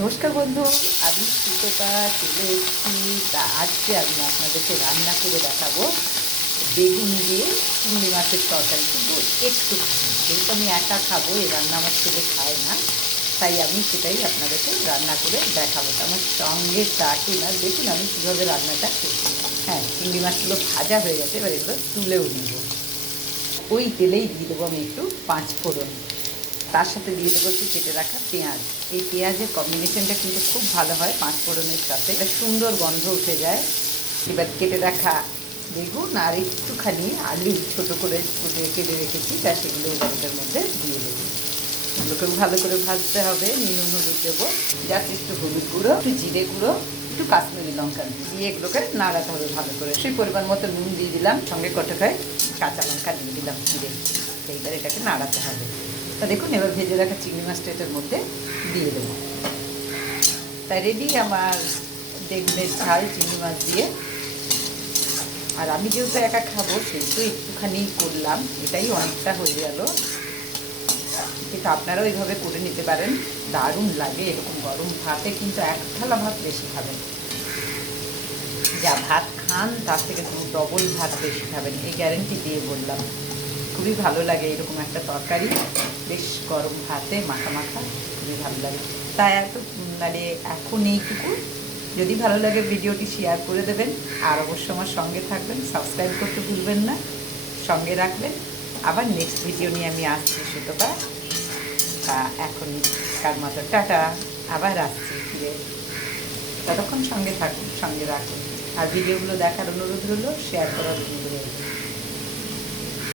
নমস্কার বন্ধু, আমি সুতোটা চলে এসেছি। তা আজকে আমি আপনাদেরকে রান্না করে দেখাবো বেগুন দিয়ে চিংড়ি মাছের তরকারি। কিন্তু একটু যেহেতু আমি একা খাব এই রান্না আমার ছেলে খায় না, তাই আমি সেটাই আপনাদেরকে রান্না করে দেখাবো। তো আমার সঙ্গে ডাকি না, দেখুন আমি কীভাবে রান্নাটা হ্যাঁ চিংড়ি মাছগুলো ভাজা হয়ে গেছে, এবার এগুলো তুলেও নিব ওই তেলেই দিয়ে দেবো আমি একটু পাঁচ ফোড়ন। তার সাথে দিয়ে দেবো একটু কেটে রাখা পেঁয়াজ। এই পেঁয়াজের কম্বিনেশনটা কিন্তু খুব ভালো হয় পাঁচ ফোড়নের সাথে। একটা সুন্দর গন্ধ উঠে যায়। এবার কেটে রাখা বেগুন আর একটুখানি আলু ছোটো করে কুটে রেখেছি। তা সেগুলো এটার মধ্যে দিয়ে দেবো। এগুলোকে ভালো করে ভাজতে হবে। নুন, হলুদ দেবো। যাতে একটু হলুদ গুঁড়ো, একটু জিরে গুঁড়ো, একটু কাশ্মীরি লঙ্কা দিয়ে এগুলোকে নাড়াতে হবে ভালো করে। সেই পরিমাণ মতো নুন দিয়ে দিলাম। সঙ্গে কটকায় কাঁচা লঙ্কা দিয়ে দিলাম জিরে। এইবার এটাকে নাড়াতে হবে। তা দেখুন, এবার ভেজে রাখা চিংড়ি মাছটা এটার মধ্যে দিয়ে দেবো। তাই রেডি আমার বেগুনের ঝাল চিংড়ি মাছ দিয়ে। আর আমি যেহেতু একা খাব, সেহেতু একটুখানি করলাম, এটাই অনেকটা হয়ে গেল। কিন্তু আপনারাও এইভাবে করে নিতে পারেন, দারুণ লাগে এরকম গরম ভাতে, কিন্তু এক থালা ভাত বেশি খাবেন। যা ভাত খান, তার থেকে ডবল ভাত বেশি খাবেন, এই গ্যারেন্টি দিয়ে বললাম। খুবই ভালো লাগে এরকম একটা তরকারি। বেশ গরম ভাতে, মাখা মাখা, খুবই ভালো লাগে। তাই এত মানে এখন এইটুকু। যদি ভালো লাগে ভিডিওটি শেয়ার করে দেবেন। আর অবশ্য আমার সঙ্গে থাকবেন। সাবস্ক্রাইব করতে ভুলবেন না। সঙ্গে রাখবেন। আবার নেক্সট ভিডিও নিয়ে আমি আসছি সুতোটা তা এখন কার মতো। টাটা। আবার আসছি ফিরে। ততক্ষণ সঙ্গে থাকুন, সঙ্গে রাখুন। আর ভিডিওগুলো দেখার অনুরোধ হলো শেয়ার করার অনুরোধ রইল।